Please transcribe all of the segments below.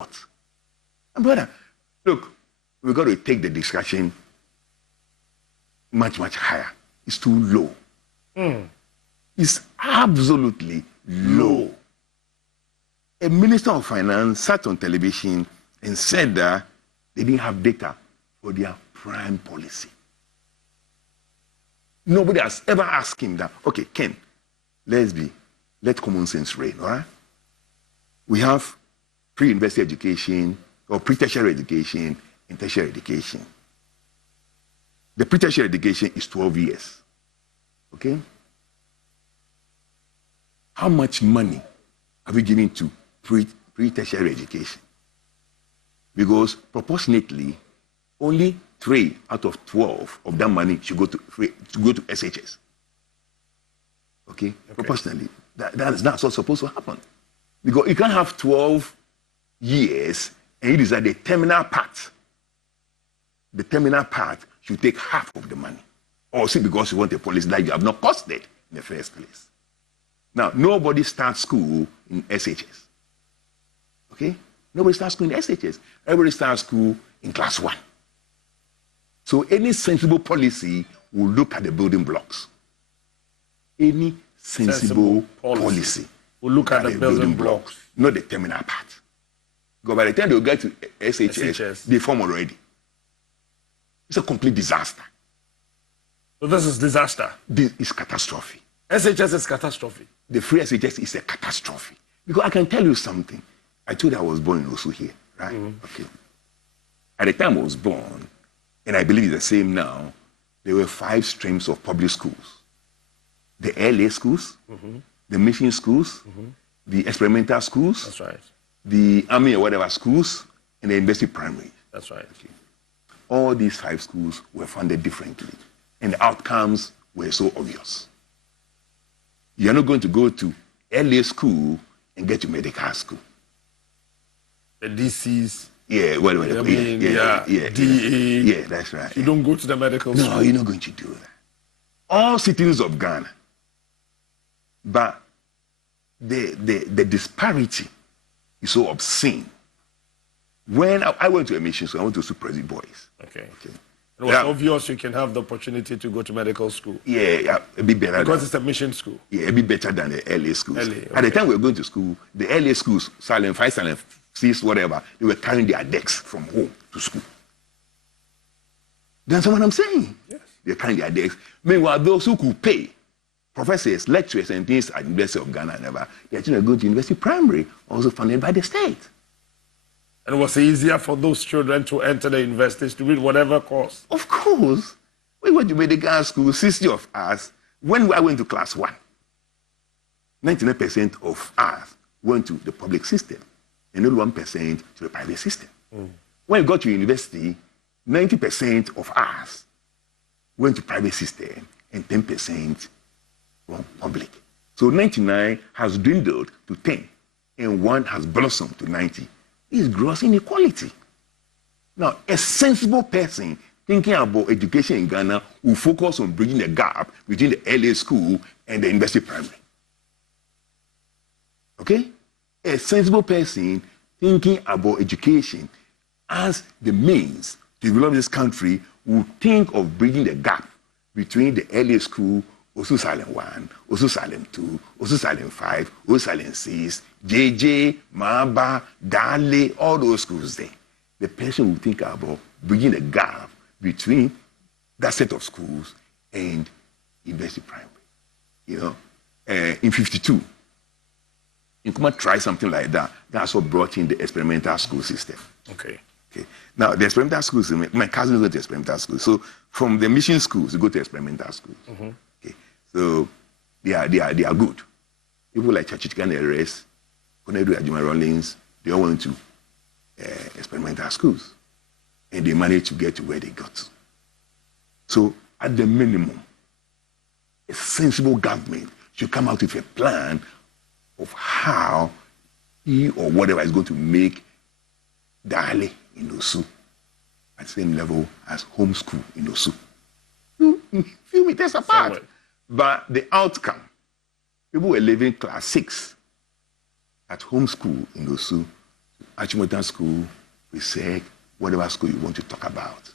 And brother, look, we've got to take the discussion much, much higher. It's too low. It's absolutely low. A minister of finance sat on television and said that they didn't have data for their prime policy. Nobody has ever asked him that. Okay, Ken, let common sense reign, all right? We have pre-university education or pre-tertiary education and tertiary education. The pre-tertiary education is 12 years, okay? How much money have we given to pre-tertiary education? Because proportionately, only 3 out of 12 of that money should go to SHS. Okay? Proportionally. That's what's supposed to happen. Because you can't have 12 years and it is at the terminal part. The terminal part should take half of the money. Or see, because you want a policy that you have not costed in the first place. Now, nobody starts school in SHS. Okay? Nobody starts school in SHS. Everybody starts school in class 1. So any sensible policy will look at the building blocks. Any sensible policy will look at the building blocks, not the terminal part. Because by the time they get to SHS, they form already. It's a complete disaster. So this is disaster. This is catastrophe. SHS is catastrophe. The free SHS is a catastrophe. Because I can tell you something. I told you I was born also here, right? Okay. At the time I was born, and I believe it's the same now, there were 5 streams of public schools. The LA schools, the mission schools, the experimental schools, that's right, the army or whatever schools, and the university primary. That's right. Okay. All these 5 schools were funded differently, and the outcomes were so obvious. You're not going to go to LA school and get to medical school. The DCs. Yeah, DA. Yeah, that's right. You don't go to the medical school. No, you're not going to do that. All citizens of Ghana. But the disparity is so obscene. When I went to a mission school, I went to Super Boys. Okay. It was obvious you can have the opportunity to go to medical school. Yeah, a bit better. Because it's a mission school. Yeah, a bit better than the LA schools. At the time we were going to school, the LA schools, silent 5, silent 6, whatever, they were carrying their decks from home to school. That's what I'm saying. Yes. They're carrying their decks. Meanwhile, those who could pay, professors, lecturers, and things at the University of Ghana and ever, they're going to go to university primary, also funded by the state. And it was easier for those children to enter the universities to read whatever course. Of course. We went to medical school, 60 of us. When I went to class 1, 99% of us went to the public system, and only 1% to the private system. When we got to university, 90% of us went to private system, and 10% from public. So 99 has dwindled to 10, and 1 has blossomed to 90. It's gross inequality. Now, a sensible person thinking about education in Ghana will focus on bridging the gap between the LA school and the university primary. Okay? A sensible person thinking about education as the means to develop this country will think of bridging the gap between the LA school, also silent 1, also silent 2, also silent 5, also silent 6, JJ, Maba, Dale, all those schools there. The person will think about bridging the gap between that set of schools and university primary. You know, in 52, Nkrumah tried something like that. That's what brought in the experimental school system. Okay. Now, the experimental schools, my cousins went to experimental schools. So from the mission schools, you go to experimental schools. Okay. So they are good. People like Chachichika and the rest, Konedu Ajima Rollins, they all went to experimental schools. And they managed to get to where they got. So at the minimum, a sensible government should come out with a plan of how he or whatever is going to make Dale in Osu at the same level as homeschool in Osu. Few meters apart. Somewhere. But the outcome, people were living class 6 at homeschool in Osu Achimota School, WSEC, whatever school you want to talk about.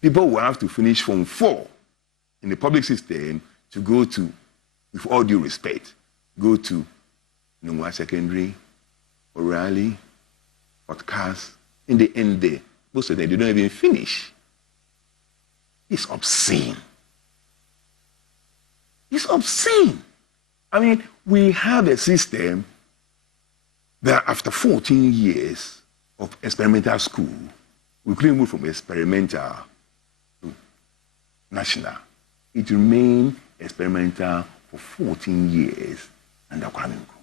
People will have to finish Form 4 in the public system to go to, with all due respect, go to Onua Secondary, O'Reilly, Podcast. In the end there, most of them, they don't even finish. It's obscene. It's obscene. I mean, we have a system that after 14 years of experimental school, we couldn't move from experimental to national. It remained experimental for 14 years under Kwame Nkrumah.